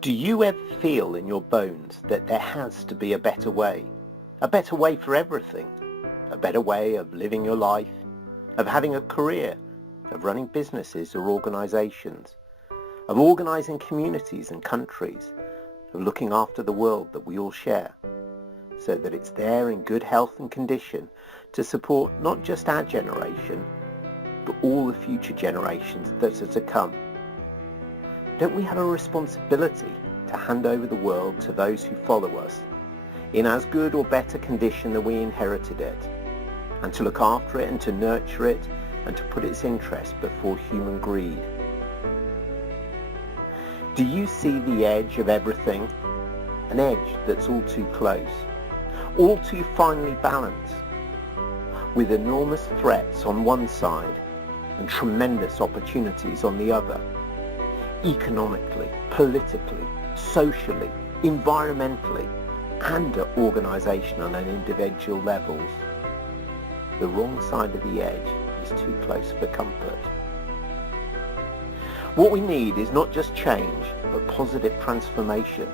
Do you ever feel in your bones that there has to be a better way? A better way for everything? A better way of living your life, of having a career, of running businesses or organizations, of organizing communities and countries, of looking after the world that we all share, so that it's there in good health and condition to support not just our generation, but all the future generations that are to come? Don't we have a responsibility to hand over the world to those who follow us in as good or better condition than we inherited it, and to look after it and to nurture it and to put its interests before human greed? Do you see the edge of everything? An edge that's all too close, all too finely balanced, with enormous threats on one side and tremendous opportunities on the other, economically, politically, socially, environmentally, and at organizational and individual levels. The wrong side of the edge is too close for comfort. What we need is not just change, but positive transformation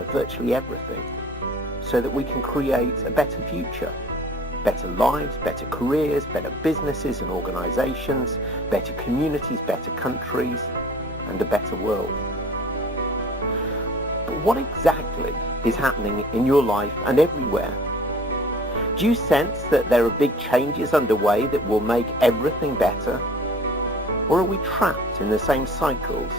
of virtually everything, so that we can create a better future, better lives, better careers, better businesses and organizations, better communities, better countries, and a better world. But what exactly is happening in your life and everywhere? Do you sense that there are big changes underway that will make everything better? Or are we trapped in the same cycles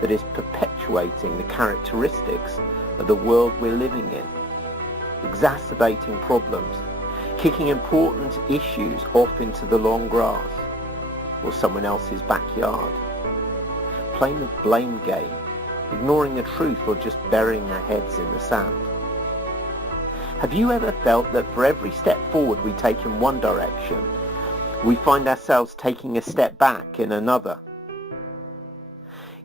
that is perpetuating the characteristics of the world we're living in, exacerbating problems, kicking important issues off into the long grass or someone else's backyard, playing the blame game, ignoring the truth or just burying our heads in the sand? Have you ever felt that for every step forward we take in one direction, we find ourselves taking a step back in another?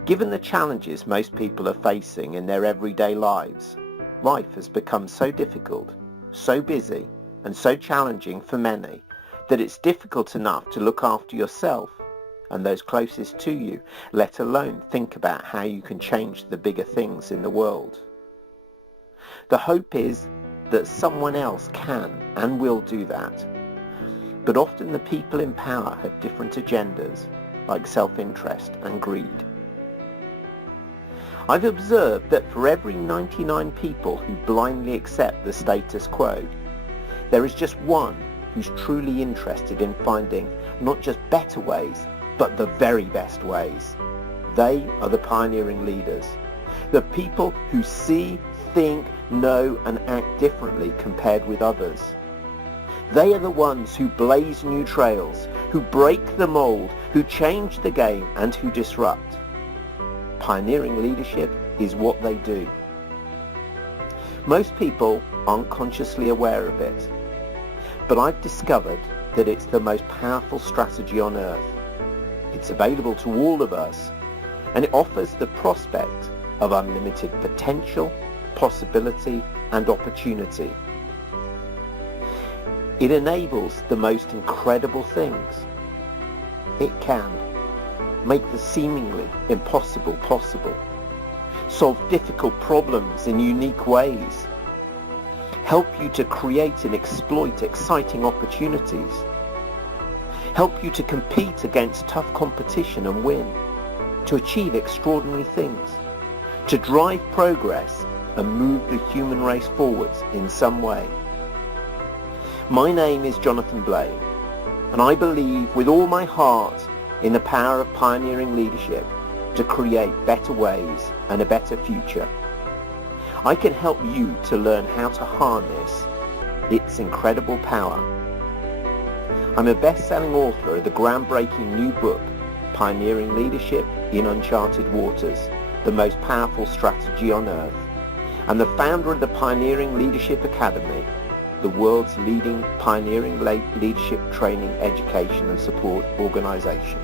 Given the challenges most people are facing in their everyday lives, life has become so difficult, so busy, and so challenging for many that it's difficult enough to look after yourself and those closest to you, let alone think about how you can change the bigger things in the world. The hope is that someone else can and will do that, but often the people in power have different agendas, like self-interest and greed. I've observed that for every 99 people who blindly accept the status quo, there is just one who's truly interested in finding not just better ways, but the very best ways. They are the pioneering leaders, the people who see, think, know and act differently compared with others. They are the ones who blaze new trails, who break the mold, who change the game and who disrupt. Pioneering leadership is what they do. Most people aren't consciously aware of it, but I've discovered that it's the most powerful strategy on earth. It's available to all of us, and it offers the prospect of unlimited potential, possibility, and opportunity. It enables the most incredible things. It can make the seemingly impossible possible, solve difficult problems in unique ways, help you to create and exploit exciting opportunities, help you to compete against tough competition and win, to achieve extraordinary things, to drive progress and move the human race forwards in some way. My name is Jonathan Blain, and I believe with all my heart in the power of pioneering leadership to create better ways and a better future. I can help you to learn how to harness its incredible power. I'm a best-selling author of the groundbreaking new book, Pioneering Leadership in Uncharted Waters, the most powerful strategy on earth, and the founder of the Pioneering Leadership Academy, the world's leading pioneering leadership training, education and support organization.